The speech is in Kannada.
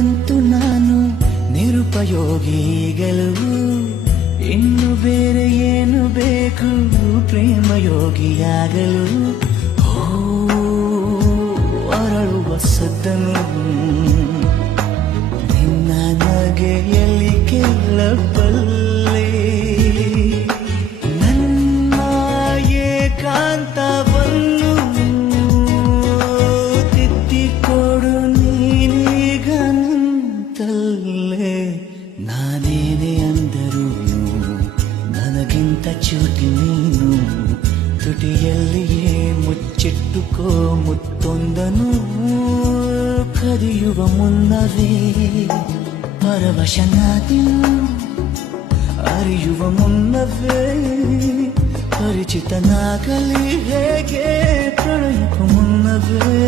ಈಗಂತೂ ನಾನು ನಿರುಪಯೋಗಿ ಗೆಲುವು ಇನ್ನು ಬೇರೆ ಏನು ಬೇಕು ಪ್ರೇಮಯೋಗಿಯಾಗಲು ಅರಳುವ ಸದ್ದನು ನಿನ್ನ ನಗೆಯಲ್ಲಿ ಕೇಳಬಲ್ಲೆ ನನ್ನ ಏಕಾಂತವನ್ನು ತಿದ್ದಿಕೊಡು ನೀನೀಗಂತಲ್ಲೇ ನಾನೇನೆ ಅಂದರು ನನಗಿಂತ ಚೂಟಿ ನೀನು ತುಟಿಯಲ್ಲಿಯೇ ಮುಚ್ಚಿಟ್ಟುಕೋ ಮುತ್ತೊಂದನು ಕದಿಯುವ ಮುನ್ನವೇ ಪರವಶನಾದೆನು ಅರಿಯುವ ಮುನ್ನವೇ ಪರಿಚಿತನಾಗಲಿ ಹೇಗೆ ಪ್ರಣಯಕ್ಕೂ ಮುನ್ನವೇ